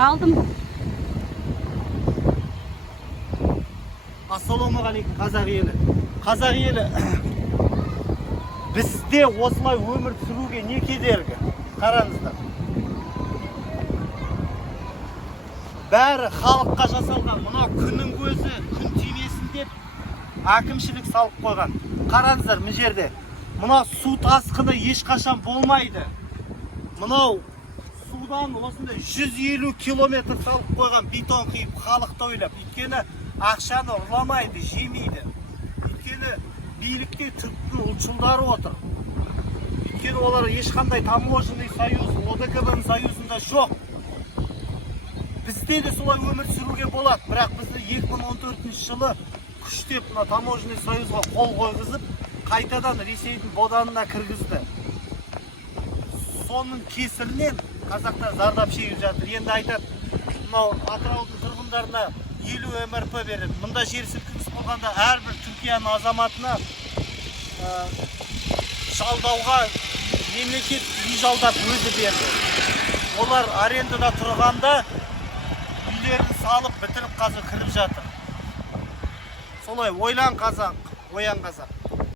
Алдым. Ассалаумағалейкум қазақ елі. Қазақ елі, бізде осылай өмір сүруге не кедергі? Қараңыздар. Бәрі халыққа жасалған, мына күннің көзі күн тимесін деп әкімшілік салып қойған. Қараңыздар, мына жерде. Мына су тасқыны ешқашан болмайды. Мынау судан осындай 150 километр салып қойған бетон қиып халықты ойлап. Өйткені ақшаны ұрламайды, жемейді. Өйткені билікте түріктің ұлтшылдары отыр. Өйткені олар ешқандай таможенный союз, ОДКБ союзында жоқ. Бізде де солай өмір сүруге болады, бірақ бізді 2014 жылы күштеп мына таможенный союзға қол қойғызып, қайтадан Ресейдің боданына кіргізді. Соның кесірінен қазақтар зардап шегіп жатыр. Енді айтады, мынау Атыраудың тұрғындарына 50 МРП береді. Мұнда жер сілкініс болғанда әрбір Түркияның азаматына жалдауға мемлекет үй жалдап өзі берді. Олар арендада тұрғанда үйлерін салып бітіріп қазір кіріп жатыр. Солай ойлан қазақ, оян қазақ.